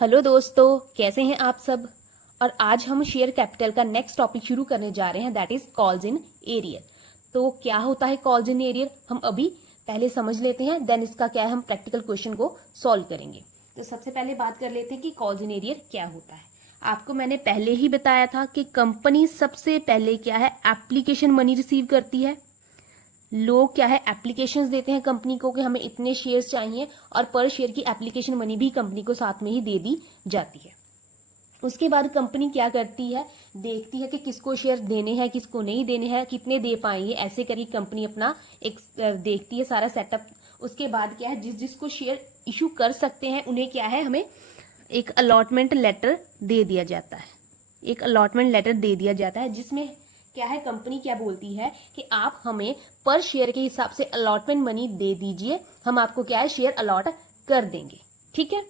Hello दोस्तों, कैसे हैं आप सब। और आज हम शेयर कैपिटल का नेक्स्ट टॉपिक शुरू करने जा रहे हैं, that is calls in arrear. तो क्या होता है कॉल्स इन एरियर, हम अभी पहले समझ लेते हैं, देन इसका क्या है हम प्रैक्टिकल क्वेश्चन को सॉल्व करेंगे। तो सबसे पहले बात कर लेते हैं कि कॉल्स इन एरियर क्या होता है। आपको मैंने पहले ही बताया था कि कंपनी सबसे पहले क्या है एप्लीकेशन मनी रिसीव करती है। लोग क्या है एप्लीकेशंस देते हैं कंपनी को कि हमें इतने शेयर्स चाहिए, और पर शेयर की एप्लीकेशन मनी भी कंपनी को साथ में ही दे दी जाती है। उसके बाद कंपनी क्या करती है, देखती है कि किसको शेयर देने हैं किसको नहीं देने हैं, कितने दे पाएंगे, ऐसे करके कंपनी अपना एक देखती है सारा सेटअप। उसके बाद क्या है जिसको शेयर इशू कर सकते हैं उन्हें क्या है हमें एक अलॉटमेंट लेटर दे दिया जाता है। एक अलॉटमेंट लेटर दे दिया जाता है जिसमें क्या है कंपनी क्या बोलती है कि आप हमें पर शेयर के हिसाब से अलॉटमेंट मनी दे दीजिए, हम आपको क्या है शेयर अलॉट कर देंगे। ठीक है,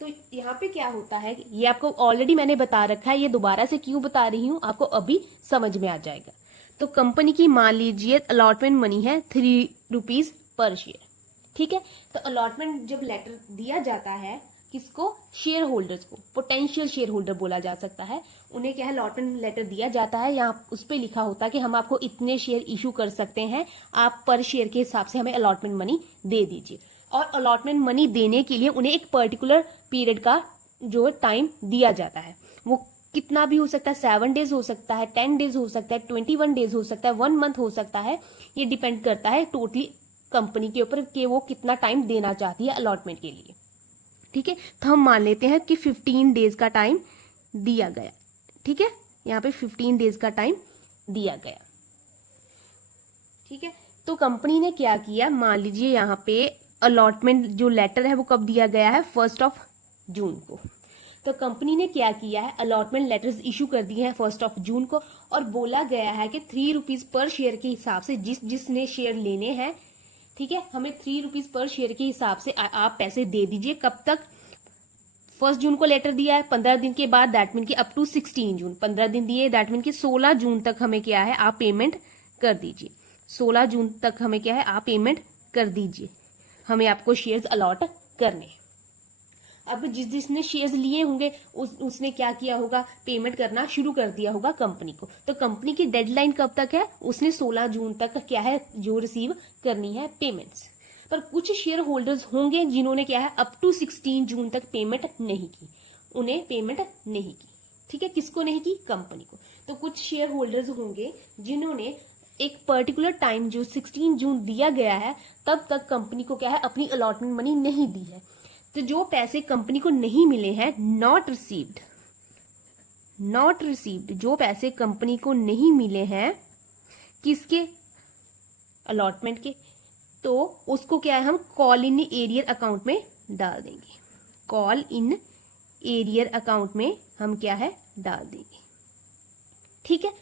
तो यहाँ पे क्या होता है, ये आपको ऑलरेडी मैंने बता रखा है, ये दोबारा से क्यों बता रही हूँ आपको अभी समझ में आ जाएगा। तो कंपनी की मान लीजिए अलॉटमेंट मनी है 3 रुपीज पर शेयर। ठीक है, तो अलॉटमेंट जब लेटर दिया जाता है किसको, शेयर होल्डर्स को, पोटेंशियल शेयर होल्डर बोला जा सकता है, उन्हें क्या है अलॉटमेंट लेटर दिया जाता है। यहाँ उस पर लिखा होता है कि हम आपको इतने शेयर इशू कर सकते हैं, आप पर शेयर के हिसाब से हमें अलॉटमेंट मनी दे दीजिए। और अलॉटमेंट मनी देने के लिए उन्हें एक पर्टिकुलर पीरियड का जो टाइम दिया जाता है, वो कितना भी हो सकता है, 7 डेज हो सकता है, 10 डेज हो सकता है, 21 डेज हो सकता है, 1 मंथ हो सकता है। ये डिपेंड करता है टोटली कंपनी के ऊपर कि वो कितना टाइम देना चाहती है अलॉटमेंट के लिए। ठीक है, तो हम मान लेते हैं कि 15 डेज का टाइम दिया गया। ठीक है, यहाँ पे 15 डेज का टाइम दिया गया। ठीक है, तो कंपनी ने क्या किया, मान लीजिए यहाँ पे अलॉटमेंट जो लेटर है वो कब दिया गया है, 1 जून को। तो कंपनी ने क्या किया है अलॉटमेंट लेटर्स इशू कर दिए हैं 1 जून को, और बोला गया है कि 3 रुपीज पर शेयर के हिसाब से जिसने शेयर लेने हैं, ठीक है, हमें 3 रुपीज पर शेयर के हिसाब से आप पैसे दे दीजिए। कब तक, 1 जून को लेटर दिया है, 15 दिन के बाद, दैट मीन की अप टू 16 जून, 15 दिन दिए, दैट मीन की 16 जून तक हमें क्या है आप पेमेंट कर दीजिए। 16 जून तक हमें क्या है आप पेमेंट कर दीजिए, हमें आपको शेयर्स अलॉट करने हैं। अब जिसने शेयर्स लिए होंगे उसने क्या किया होगा, पेमेंट करना शुरू कर दिया होगा कंपनी को। तो कंपनी की डेडलाइन कब तक है, उसने 16 जून तक क्या है जो रिसीव करनी है पेमेंट्स। पर कुछ शेयर होल्डर्स होंगे जिन्होंने क्या है अप टू 16 जून तक पेमेंट नहीं की, उन्हें पेमेंट नहीं की। ठीक है, किसको नहीं की, कंपनी को। तो कुछ शेयर होल्डर्स होंगे जिन्होंने एक पर्टिकुलर टाइम जो 16 जून दिया गया है तब तक कंपनी को क्या है अपनी अलॉटमेंट मनी नहीं दी है। तो जो पैसे कंपनी को नहीं मिले हैं, नॉट रिसीव्ड, जो पैसे कंपनी को नहीं मिले हैं किसके, अलॉटमेंट के, तो उसको क्या है हम कॉल इन एरियर अकाउंट में डाल देंगे। कॉल इन एरियर अकाउंट में हम क्या है डाल देंगे। ठीक है,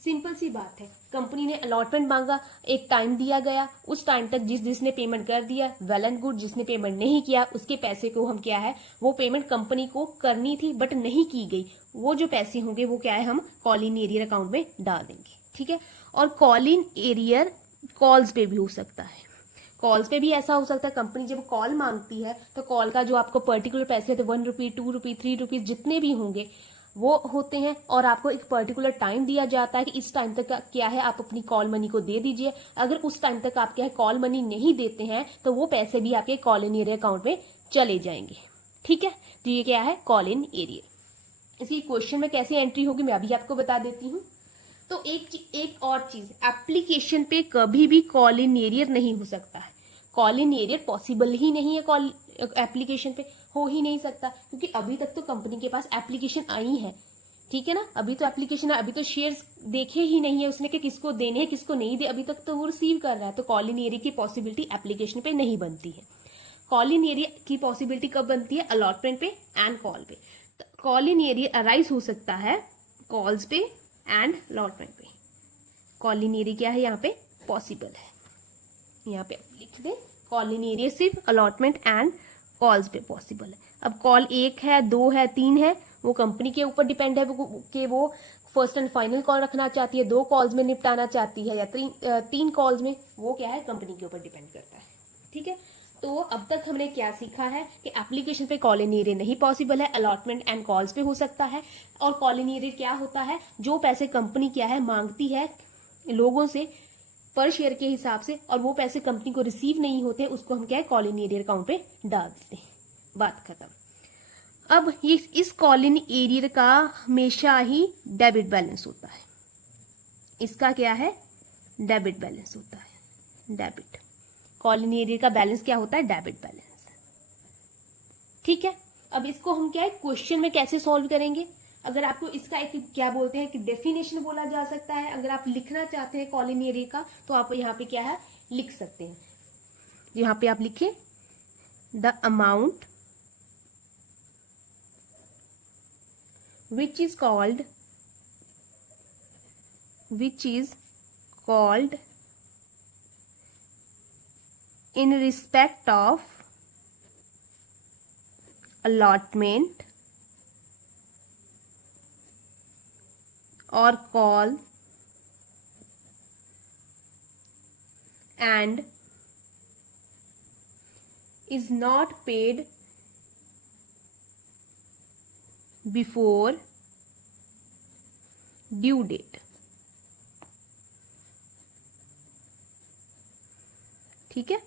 सिंपल सी बात है। कंपनी ने अलॉटमेंट मांगा, एक टाइम दिया गया, उस टाइम तक जिसने पेमेंट कर दिया वेल एंड गुड, जिसने पेमेंट नहीं किया उसके पैसे को हम क्या है वो पेमेंट कंपनी को करनी थी बट नहीं की गई, वो जो पैसे होंगे वो क्या है हम कॉल इन एरियर अकाउंट में डाल देंगे। ठीक है, और कॉल इन एरियर कॉल्स पे भी हो सकता है, कॉल्स पे भी ऐसा हो सकता है कंपनी जब कॉल मांगती है तो कॉल का जो आपको पर्टिकुलर पैसे थे 1 रुपी 2 रुपी 3 रुपीज जितने भी होंगे वो होते हैं, और आपको एक पर्टिकुलर टाइम दिया जाता है कि इस टाइम तक क्या है आप अपनी कॉल मनी को दे दीजिए। अगर उस टाइम तक आप क्या है कॉल मनी नहीं देते हैं तो वो पैसे भी आपके कॉल इन एरियर अकाउंट में चले जाएंगे। ठीक है, तो ये क्या है कॉल इन एरियर। इसकी क्वेश्चन में कैसे एंट्री होगी मैं अभी आपको बता देती हूँ। तो एक और चीज, एप्लीकेशन पे कभी भी कॉल इन एरियर नहीं हो सकता है। कॉल इन एरियर पॉसिबल ही नहीं है, कॉल एप्लीकेशन पे हो ही नहीं सकता, क्योंकि अभी तक तो कंपनी के पास एप्लीकेशन आई है। ठीक है ना, अभी तो एप्लीकेशन है, अभी तो शेयर्स देखे ही नहीं है उसने कि किसको देने हैं किसको नहीं दे, अभी तक तो वो रिसीव कर रहा है। तो कॉल इन एरियर की पॉसिबिलिटी एप्लीकेशन पे नहीं बनती है। कॉल इन एरियर की पॉसिबिलिटी कब बनती है, अलॉटमेंट पे एंड कॉल पे। कॉल इन एरियर अराइज हो सकता है कॉल्स पे एंड अलॉटमेंट पे। कॉल इन एरियर क्या है यहाँ पे पॉसिबल है, यहाँ पे लिख दे कॉल इन एरियर सिर्फ अलॉटमेंट एंड कॉल्स पे पॉसिबल है। अब कॉल 1 है 2 है 3 है, वो कंपनी के ऊपर डिपेंड है कि वो फर्स्ट एंड फाइनल कॉल रखना चाहती है, 2 कॉल्स में निपटाना चाहती है या 3 कॉल्स में, वो क्या है कंपनी के ऊपर डिपेंड करता है। ठीक है, तो अब तक हमने क्या सीखा है कि एप्लीकेशन पे कॉल इन एरियर नहीं पॉसिबल है, अलॉटमेंट एंड कॉल्स पे हो सकता है। और कॉल इन एरियर क्या होता है, जो पैसे कंपनी क्या है मांगती है लोगों से पर शेयर के हिसाब से, और वो पैसे कंपनी को रिसीव नहीं होते, उसको हम क्या है कॉल इन एरियर अकाउंट पे डाल देते हैं। बात खत्म। अब ये इस कॉल इन एरियर का हमेशा ही डेबिट बैलेंस होता है। इसका क्या है, डेबिट बैलेंस होता है। डेबिट कॉल इन एरियर का बैलेंस क्या होता है, डेबिट बैलेंस। ठीक है, अब इसको हम क्या है क्वेश्चन में कैसे सॉल्व करेंगे। अगर आपको इसका एक क्या बोलते हैं कि डेफिनेशन बोला जा सकता है। अगर आप लिखना चाहते हैं कॉल इन एरियर का तो आप यहाँ पे क्या है लिख सकते हैं। यहाँ पे आप लिखें the amount which is called in respect of allotment or call and is not paid before due date। ठीक है,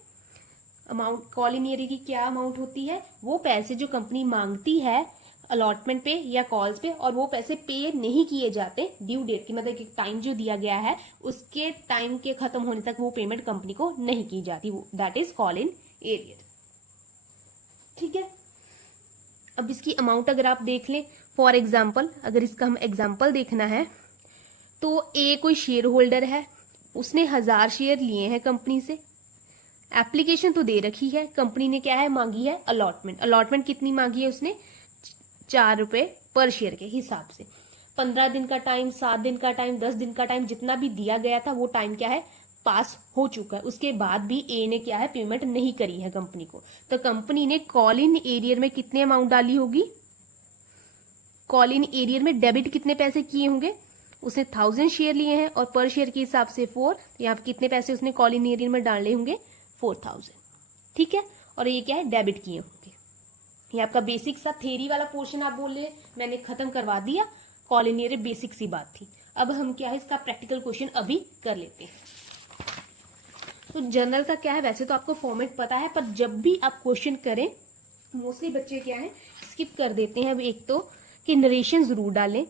अमाउंट कॉल इन एरियर की क्या अमाउंट होती है, वो पैसे जो कंपनी मांगती है अलॉटमेंट पे या कॉल्स पे, और वो पैसे पे नहीं किए जाते ड्यू डेट की, मतलब कि टाइम जो दिया गया है उसके टाइम के खत्म होने तक वो पेमेंट कंपनी को नहीं की जाती, that is call in arrear. ठीक है, अब इसकी अमाउंट अगर आप देख लें, फॉर एग्जाम्पल अगर इसका हम एग्जाम्पल देखना है तो ए कोई शेयर होल्डर है, उसने 1000 शेयर लिए हैं कंपनी से। एप्लीकेशन तो दे रखी है, कंपनी ने क्या है मांगी है अलॉटमेंट। अलॉटमेंट कितनी मांगी है उसने, 4 रुपए पर शेयर के हिसाब से। 15 दिन का टाइम, 7 दिन का टाइम, 10 दिन का टाइम, जितना भी दिया गया था वो टाइम क्या है पास हो चुका है। उसके बाद भी ए ने क्या है पेमेंट नहीं करी है कंपनी को। तो कंपनी ने कॉल इन एरियर में कितने अमाउंट डाली होगी, कॉल इन एरियर में डेबिट कितने पैसे किए होंगे, उसने 1000 शेयर लिए हैं और पर शेयर के हिसाब से 4, तो यहाँ पे कितने पैसे उसने कॉल इन एरियर में डालने होंगे 4000। ठीक है, और ये क्या है डेबिट किए होंगे। ये आपका बेसिक सा थ्योरी वाला पोर्शन आप बोल रहे हैं, मैंने खत्म करवा दिया। कॉल इन एरियर बेसिक सी बात थी। अब हम क्या है इसका प्रैक्टिकल क्वेश्चन अभी कर लेते हैं। तो जर्नल का क्या है, वैसे तो आपको फॉर्मेट पता है, पर जब भी आप क्वेश्चन करें मोस्टली बच्चे क्या है स्किप कर देते हैं। अब एक तो कि नरेशन जरूर डालें,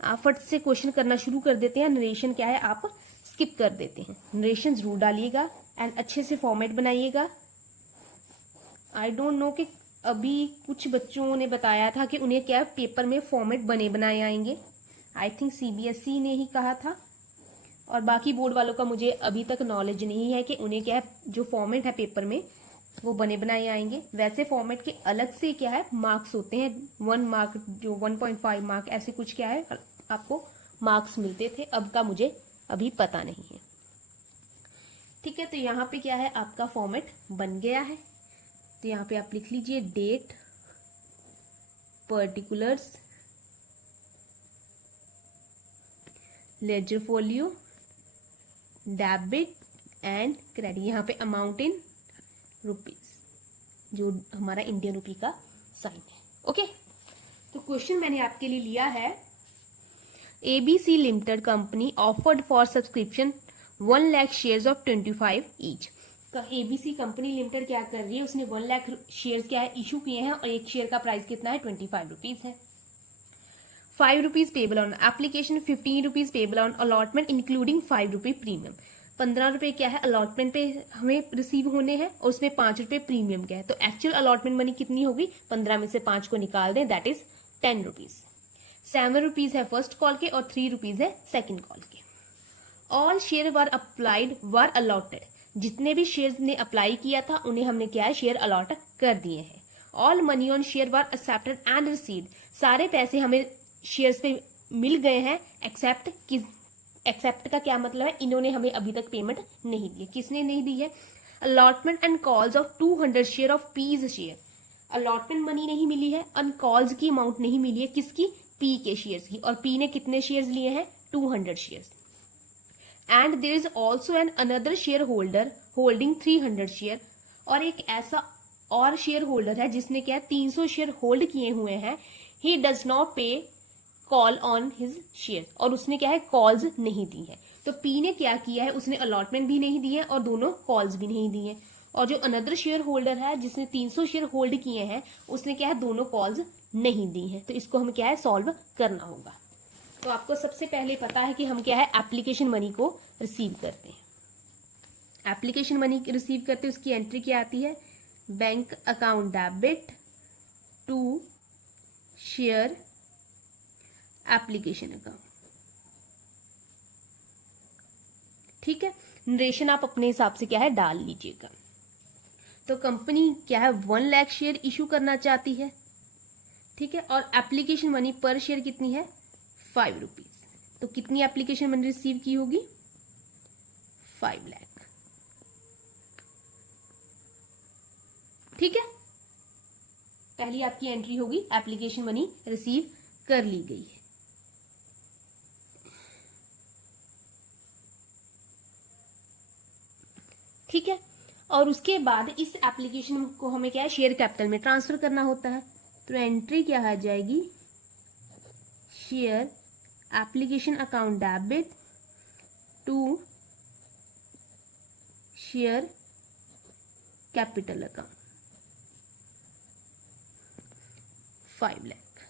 आप फट से क्वेश्चन करना शुरू कर देते हैं, नरेशन क्या है आप स्किप कर देते हैं। नरेशन जरूर डालिएगा एंड अच्छे से फॉर्मेट बनाइएगा। आई डोंट नो कि अभी कुछ बच्चों ने बताया था कि उन्हें क्या पेपर में फॉर्मेट बने बनाए आएंगे, आई थिंक सीबीएसई ने ही कहा था, और बाकी बोर्ड वालों का मुझे अभी तक नॉलेज नहीं है कि उन्हें क्या है जो फॉर्मेट है पेपर में वो बने बनाए आएंगे। वैसे फॉर्मेट के अलग से क्या है मार्क्स होते हैं, 1 मार्क जो 1.5 मार्क ऐसे कुछ क्या है आपको मार्क्स मिलते थे, अब का मुझे अभी पता नहीं है। ठीक है, तो यहाँ पे क्या है आपका फॉर्मेट बन गया है। तो यहाँ पे आप लिख लीजिए date, particulars, ledger folio, debit and credit. यहाँ पे अमाउंट इन रुपीज जो हमारा इंडियन रुपी का साइन है। ओके, तो क्वेश्चन मैंने आपके लिए लिया है, ABC limited company offered for subscription 1 lakh shares of 25 each. ABC company limited क्या कर रही है, उसने 1 लाख शेयर्स क्या है इशू किए हैं, और एक शेयर का प्राइस कितना है 25 रुपीज है। 5 rupees payable on application, 15 rupees payable on allotment including 5 rupee premium. 15 रुपए क्या है अलॉटमेंट पे हमें रिसीव होने हैं, और उसमें 5 रुपए प्रीमियम क्या है। तो एक्चुअल अलॉटमेंट मनी कितनी होगी, 15 में से 5 को निकाल दें, दैट इज 10 रुपीज। 7 रुपीज है फर्स्ट कॉल के और 3 रुपीज है सेकेंड कॉल के। ऑल शेयर वर अप्लाइड वर अलॉटेड, जितने भी शेयर ने अप्लाई किया था उन्हें हमने क्या है शेयर अलॉट कर दिए हैं। All money on share were accepted and received, सारे पैसे हमें शेयर्स पे मिल गए हैं एक्सेप्ट कि एक्सेप्ट का क्या मतलब है, इन्होंने हमें अभी तक पेमेंट नहीं दी। किसने नहीं दी है, allotment and calls of 200 share of piece share. Allotment money नहीं मिली है और कॉल्स की अमाउंट नहीं मिली है, किसकी, पी के शेयर्स की, और पी ने कितने शेयर्स लिए हैं 200 shares. And there is also an another share holder holding 300 share और एक ऐसा और शेयर होल्डर है जिसने क्या है 300 शेयर होल्ड किए हुए हैं, ही डज नॉट पे कॉल ऑन हिज शेयर, और उसने क्या है कॉल्स नहीं दी है। तो पी ने क्या किया है, उसने अलॉटमेंट भी नहीं दी है और दोनों कॉल्स भी नहीं दी है। और जो अनदर शेयर होल्डर है जिसने 300 शेयर होल्ड किए हैं, उसने क्या है दोनों कॉल्स नहीं दी है। तो इसको हम क्या है सॉल्व करना होगा। तो आपको सबसे पहले पता है कि हम क्या है एप्लीकेशन मनी को रिसीव करते हैं। एप्लीकेशन मनी रिसीव करते हैं, उसकी एंट्री क्या आती है, bank account debit to share application account. ठीक है, नरेशन आप अपने हिसाब से क्या है डाल लीजिएगा। तो कंपनी क्या है 1 लाख शेयर इशू करना चाहती है। ठीक है, और एप्लीकेशन मनी पर शेयर कितनी है 5 रुपीज। तो कितनी एप्लीकेशन मनी रिसीव की होगी 5 लाख। ठीक है, पहली आपकी एंट्री होगी एप्लीकेशन मनी रिसीव कर ली गई है। ठीक है, और उसके बाद इस एप्लीकेशन को हमें क्या है शेयर कैपिटल में ट्रांसफर करना होता है। तो एंट्री क्या आ जाएगी, share application account debit to share capital account 5 lakh.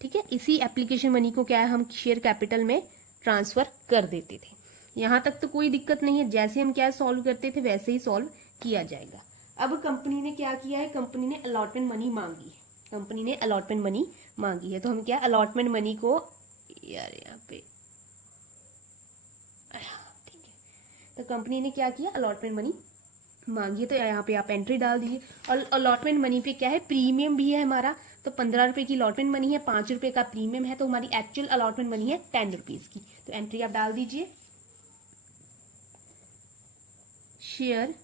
ठीक है, इसी एप्लीकेशन मनी को क्या है हम शेयर कैपिटल में ट्रांसफर कर देते थे। यहां तक तो कोई दिक्कत नहीं है, जैसे हम क्या सॉल्व करते थे वैसे ही सॉल्व किया जाएगा। अब कंपनी ने क्या किया है, कंपनी ने अलॉटमेंट मनी मांगी है। कंपनी ने अलॉटमेंट मनी मांगी है, तो हम क्या अलॉटमेंट मनी को यार यहाँ पे ठीक है, तो कंपनी ने क्या किया अलॉटमेंट मनी मांगी है। तो यहाँ पे आप एंट्री डाल दीजिए। और अलॉटमेंट मनी पे क्या है प्रीमियम भी है हमारा। तो 15 रुपए की अलॉटमेंट मनी है, 5 रुपए का प्रीमियम है, तो हमारी एक्चुअल अलॉटमेंट मनी है 10 रुपीज की। तो एंट्री आप डाल दीजिए, share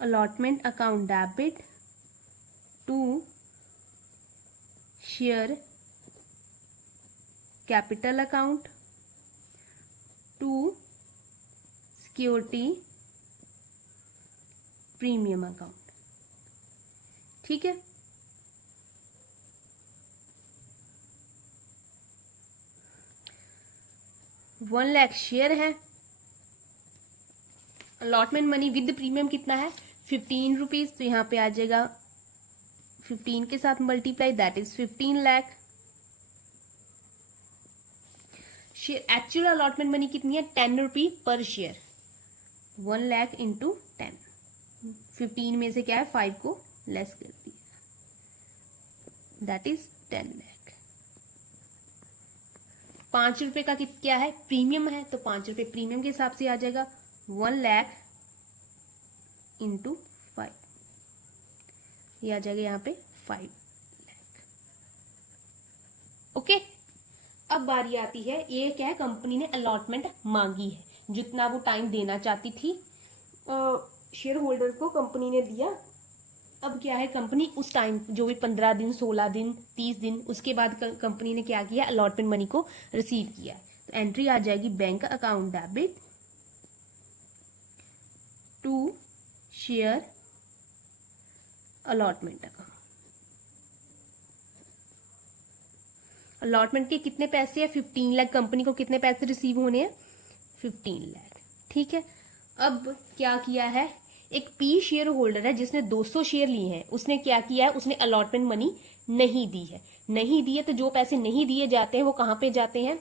allotment account debit to share capital account to security premium account. ठीक है, वन लाख शेयर है। अलॉटमेंट मनी विद प्रीमियम कितना है 15 रुपीज। तो यहाँ पे आ जाएगा 15 के साथ multiply, that is 15 lakh. Actual allotment money कितनी है 10 रुपी पर शेयर। 1 लाख इंटू 10, 15 में से क्या है 5 को लेस कर दिया, दैट इज 10 लाख। 5 रुपए का क्या है प्रीमियम है, तो 5 रुपए प्रीमियम के हिसाब से आ जाएगा 1 लाख इंटू 5, ये आ जाएगा यहाँ पे 5 लाख। ओके, अब बारी आती है, ये क्या है कंपनी ने अलॉटमेंट मांगी है, जितना वो टाइम देना चाहती थी शेयर होल्डर को कंपनी ने दिया। अब क्या है कंपनी उस टाइम जो भी 15 दिन 16 दिन 30 दिन उसके बाद कंपनी ने क्या किया अलॉटमेंट मनी को रिसीव किया। तो एंट्री आ जाएगी bank account debit to share allotment account. Allotment के कितने पैसे हैं 15 लाख, कंपनी को कितने पैसे रिसीव होने हैं 15 लाख। ठीक है, अब क्या किया है, एक पी शेयर होल्डर है जिसने 200 शेयर लिए हैं, उसने क्या किया है उसने अलॉटमेंट मनी नहीं दी है। नहीं दी है तो जो पैसे नहीं दिए जाते हैं वो कहां पे जाते हैं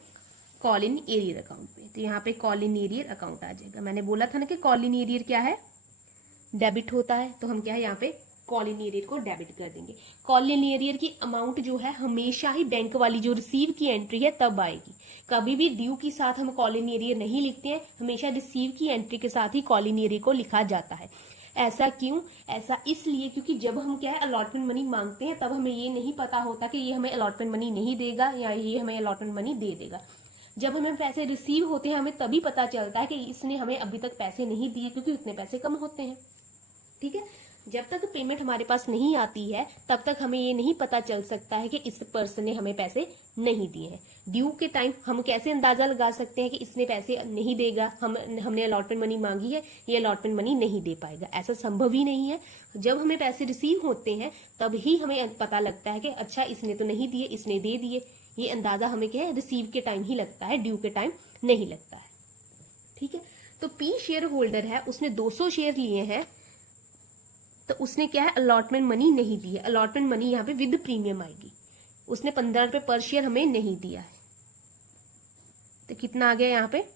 कॉल इन एरियर अकाउंट पे। तो यहाँ पे कॉल इन एरियर अकाउंट आ जाएगा। मैंने बोला था ना कि कॉल इन एरियर क्या है डेबिट होता है, तो हम क्या है यहाँ पे कॉल इन एरियर को डेबिट कर देंगे। कॉल इन एरियर की अमाउंट जो है हमेशा ही बैंक वाली जो रिसीव की एंट्री है तब आएगी। कभी भी ड्यू के साथ हम कॉल इन एरियर नहीं लिखते हैं, हमेशा रिसीव की एंट्री के साथ ही कॉल इन एरियर को लिखा जाता है। ऐसा क्यों, ऐसा इसलिए क्योंकि जब हम क्या है अलॉटमेंट मनी मांगते हैं तब हमें ये नहीं पता होता कि ये हमें अलॉटमेंट मनी नहीं देगा या ये हमें अलॉटमेंट मनी दे देगा। जब हमें पैसे रिसीव होते हैं हमें तभी पता चलता है कि इसने हमें अभी तक पैसे नहीं दिए, क्योंकि उतने पैसे कम होते हैं। ठीक है, जब तक पेमेंट हमारे पास नहीं आती है तब तक हमें ये नहीं पता चल सकता है कि इस पर्सन ने हमें पैसे नहीं दिए हैं। ड्यू के टाइम हम कैसे अंदाजा लगा सकते हैं कि इसने पैसे नहीं देगा, हमने अलॉटमेंट मनी मांगी है, ये अलॉटमेंट मनी नहीं दे पाएगा, ऐसा संभव ही नहीं है। जब हमें पैसे रिसीव होते हैं तब ही हमें पता लगता है कि अच्छा इसने तो नहीं दिए, इसने दे दिए। ये अंदाजा हमें क्या है, रिसीव के टाइम ही लगता है, ड्यू के टाइम नहीं लगता है। ठीक है, तो पी शेयर होल्डर है, उसने 200 शेयर लिए हैं, तो उसने क्या है, अलॉटमेंट मनी नहीं दी है। अलॉटमेंट मनी यहाँ पे विद प्रीमियम आएगी। उसने 15 रुपए पर शेयर हमें नहीं दिया है, तो कितना आ गया यहाँ पे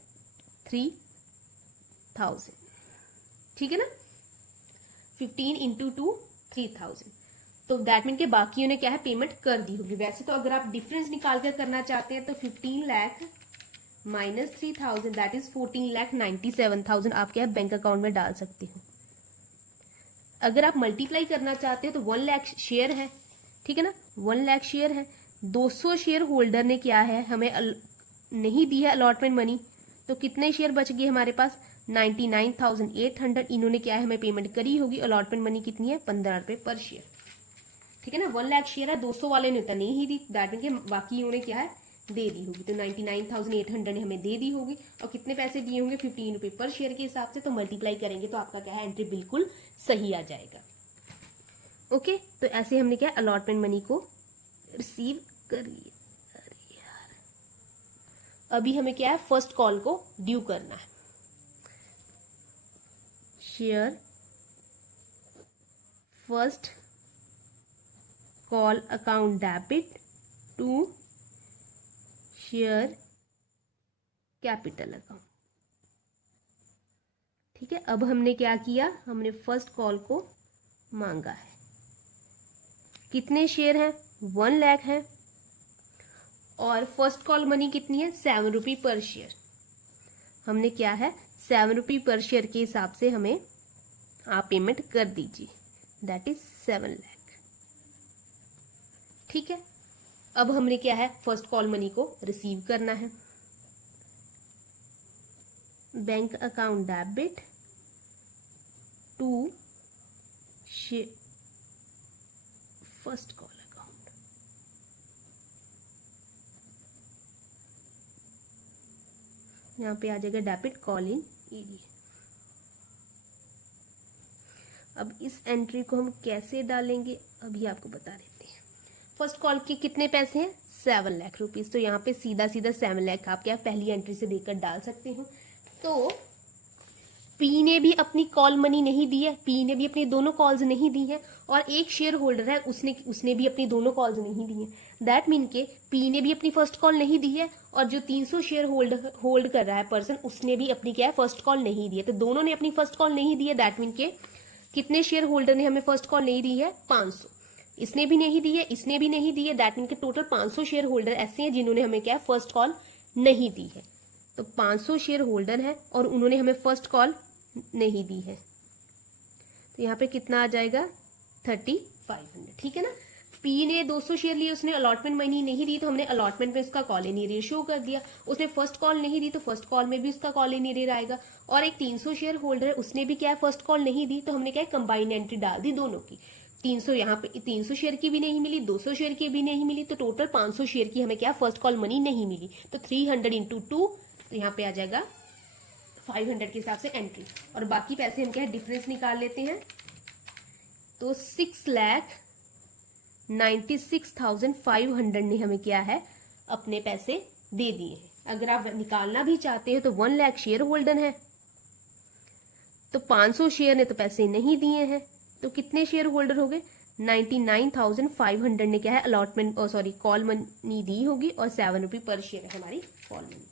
3000। ठीक है ना, 15 इंटू 2 3000। तो दैट मीन के बाकियों ने क्या है, पेमेंट कर दी होगी। वैसे तो अगर आप डिफरेंस निकाल कर करना चाहते हैं तो 15 लाख माइनस 3000 दैट इज 14,97,000 आप क्या है बैंक अकाउंट में डाल सकते हो। अगर आप मल्टीप्लाई करना चाहते हो तो 1 लाख शेयर है, ठीक है ना, 1 लाख शेयर है, 200 शेयर होल्डर ने क्या है हमें नहीं दी है अलॉटमेंट मनी, तो कितने शेयर बच गए हमारे पास 99,800। इन्होंने क्या है हमें पेमेंट करी होगी। अलॉटमेंट मनी कितनी है, 15 रुपए पर शेयर। ठीक है ना, 1 लाख शेयर है, 200 वाले ने तो नहीं ही दी, दैट मीन के बाकी इन्होंने क्या है दे दी होगी, तो 99,800 ने हमें दे दी होगी। और कितने पैसे दिए होंगे, 15 रुपए पर शेयर के हिसाब से, तो मल्टीप्लाई करेंगे तो आपका क्या है एंट्री बिल्कुल सही आ जाएगा। ओके, तो ऐसे हमने क्या अलॉटमेंट मनी को रिसीव कर लिया। अरे यार, अभी हमें क्या है फर्स्ट कॉल को ड्यू करना है। Share first call account debit to share capital account. ठीक है, अब हमने क्या किया, हमने फर्स्ट कॉल को मांगा है। कितने शेयर हैं, 1 लाख है, और फर्स्ट कॉल मनी कितनी है, 7 रुपये पर शेयर। हमने क्या है 7 रुपये पर शेयर के हिसाब से हमें आप पेमेंट कर दीजिए, दैट इज 7 लाख। ठीक है, अब हमने क्या है फर्स्ट कॉल मनी को रिसीव करना है। Bank account debit to first call account. यहां पे आ जाएगा डेबिट कॉल इन एरिया। अब इस एंट्री को हम कैसे डालेंगे अभी आपको बता देते हैं। फर्स्ट कॉल के कितने पैसे हैं, 7 लाख रुपीज, तो यहाँ पे सीधा सीधा 7 लाख आप क्या पहली एंट्री से देकर डाल सकते हो। तो पी ने भी अपनी कॉल मनी नहीं दी है, पी ने भी अपनी दोनों कॉल्स नहीं दी है, और एक शेयर होल्डर है उसने भी अपनी दोनों कॉल्स नहीं दी है। दैट मीन के पी ने भी अपनी फर्स्ट कॉल नहीं दी है, और जो 300 शेयर होल्ड कर रहा है पर्सन उसने भी अपनी क्या है फर्स्ट कॉल नहीं दी है। तो दोनों ने अपनी फर्स्ट कॉल नहीं दी है। दैट मीन के कितने शेयर होल्डर ने हमें फर्स्ट कॉल नहीं दी है, 500। इसने भी नहीं दी है, इसने भी नहीं दी है, दैट मीन के टोटल 500 शेयर होल्डर ऐसे हैं जिन्होंने हमें क्या फर्स्ट कॉल नहीं दी है। तो 500 शेयर होल्डर है और उन्होंने हमें फर्स्ट कॉल नहीं दी है, तो यहाँ पे कितना आ जाएगा 3500। ठीक है ना, पी ने 200 शेयर लिए, उसने अलॉटमेंट मनी नहीं दी, तो हमने अलॉटमेंट में उसका कॉल इन एरियर शो कर दिया। उसने फर्स्ट कॉल नहीं दी तो फर्स्ट कॉल में भी उसका कॉल इन एरियर आएगा। और एक 300 शेयर होल्डर है, उसने भी क्या है फर्स्ट कॉल नहीं दी, तो हमने क्या कंबाइंड एंट्री डाल दी दोनों की। 300 यहाँ पे 300 शेयर की भी नहीं मिली, 200 शेयर की भी नहीं मिली, तो टोटल 500 शेयर की हमें क्या फर्स्ट कॉल मनी नहीं मिली। तो 300 इंटू 2, तो यहाँ पे आ जाएगा 500 के हिसाब से एंट्री। और बाकी पैसे हम क्या है डिफरेंस निकाल लेते हैं, तो 6,96,500 ने हमें क्या है अपने पैसे दे दिए हैं। अगर आप निकालना भी चाहते हो तो 1 लाख शेयर होल्डर है, तो 500 शेयर ने तो पैसे नहीं दिए हैं, तो कितने शेयर होल्डर हो गए 99,500 ने क्या है अलॉटमेंट कॉल मनी दी होगी, और 7 रुपये पर शेयर है हमारी कॉल मनी।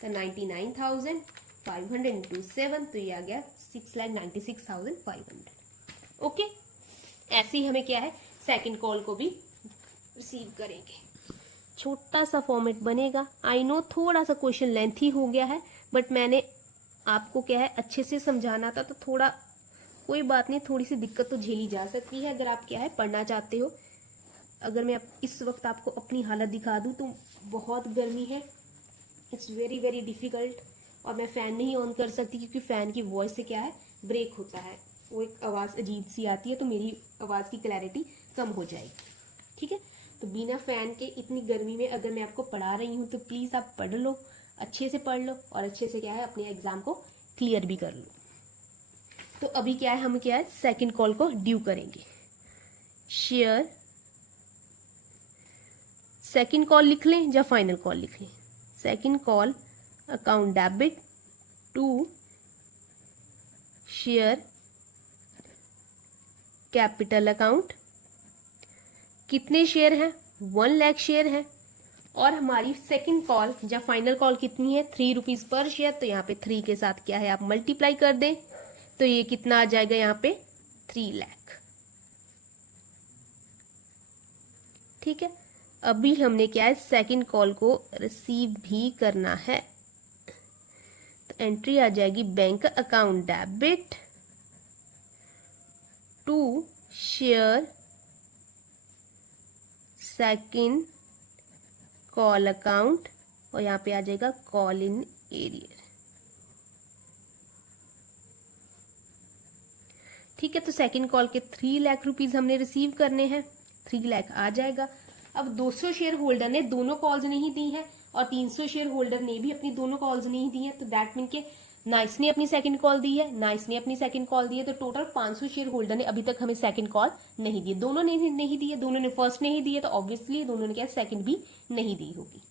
तो 99,500 इंटू 7, तो ये आ गया 6,96,500। ओके, ऐसे ही हमें क्या है सेकंड कॉल को भी रिसीव करेंगे। छोटा सा फॉर्मेट बनेगा। आई नो थोड़ा सा क्वेश्चन लेंथी हो गया है, बट मैंने आपको क्या है अच्छे से समझाना था, तो थोड़ा कोई बात नहीं, थोड़ी सी दिक्कत तो झेली जा सकती है अगर आप क्या है पढ़ना चाहते हो। अगर मैं इस वक्त आपको अपनी हालत दिखा दूं तो बहुत गर्मी है, इट्स वेरी वेरी डिफिकल्ट, और मैं फैन नहीं ऑन कर सकती क्योंकि फैन की वॉइस से क्या है ब्रेक होता है, वो एक आवाज़ अजीब सी आती है, तो मेरी आवाज़ की क्लैरिटी कम हो जाएगी। ठीक है, तो बिना फैन के इतनी गर्मी में अगर मैं आपको पढ़ा रही हूँ तो प्लीज आप पढ़ लो, अच्छे से पढ़ लो और अच्छे से क्या है अपने एग्जाम को क्लियर भी कर लो। तो अभी क्या है, हम क्या है सेकंड कॉल को ड्यू करेंगे। शेयर सेकंड कॉल लिख लें या फाइनल कॉल लिख लें। Second call account debit to share capital account. कितने शेयर हैं? 1 लाख शेयर है और हमारी सेकंड कॉल या फाइनल कॉल कितनी है? 3 रुपीज पर शेयर। तो यहाँ पे 3 के साथ क्या है आप मल्टीप्लाई कर दें तो ये कितना आ जाएगा यहाँ पे 3 लाख। ठीक है, अभी हमने क्या है सेकंड कॉल को रिसीव भी करना है। तो एंट्री आ जाएगी bank account debit to share second call account और यहाँ पे आ जाएगा कॉल इन एरियर। ठीक है, तो सेकंड कॉल के 3 लाख रुपीज हमने रिसीव करने हैं, 3 लाख आ जाएगा। अब 200 शेयर होल्डर ने दोनों कॉल्स नहीं दी है और 300 शेयर होल्डर ने भी अपनी दोनों कॉल्स नहीं दी है। तो दैट मीन के ना इसने अपनी सेकंड कॉल दी है ना इसने अपनी सेकंड कॉल दी है। तो टोटल 500 शेयर होल्डर ने अभी तक हमें सेकंड कॉल नहीं दी। दोनों ने नहीं दी है, दोनों ने फर्स्ट नहीं दी है तो ऑब्वियसली दोनों ने क्या सेकंड भी नहीं दी होगी।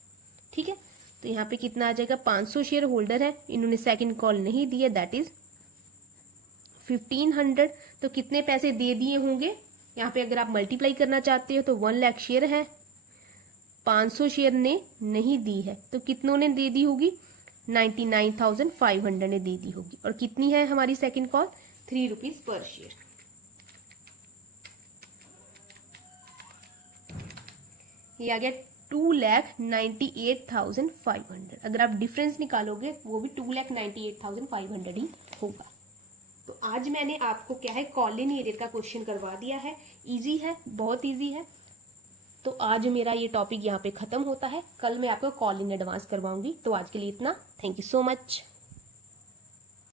ठीक है, तो यहाँ पे कितना आ जाएगा 500 शेयर होल्डर है, इन्होंने सेकंड कॉल नहीं दी है, दैट इज 1500। तो कितने पैसे दे दिए होंगे यहाँ पे अगर आप मल्टीप्लाई करना चाहते हो तो 1 लाख शेयर है, 500 शेयर ने नहीं दी है तो कितनों ने दे दी होगी? 99,500 ने दे दी होगी। और कितनी है हमारी second call? 3 rupees per share. ये आ गया 2,98,500। अगर आप डिफरेंस निकालोगे वो भी 2,98,500 ही होगा। तो आज मैंने आपको क्या है कॉल इन एरियर का क्वेश्चन करवा दिया है। इजी है, बहुत इजी है। तो आज मेरा ये टॉपिक यहाँ पे खत्म होता है, कल मैं आपको कॉल इन एडवांस करवाऊंगी। तो आज के लिए इतना, थैंक यू सो मच।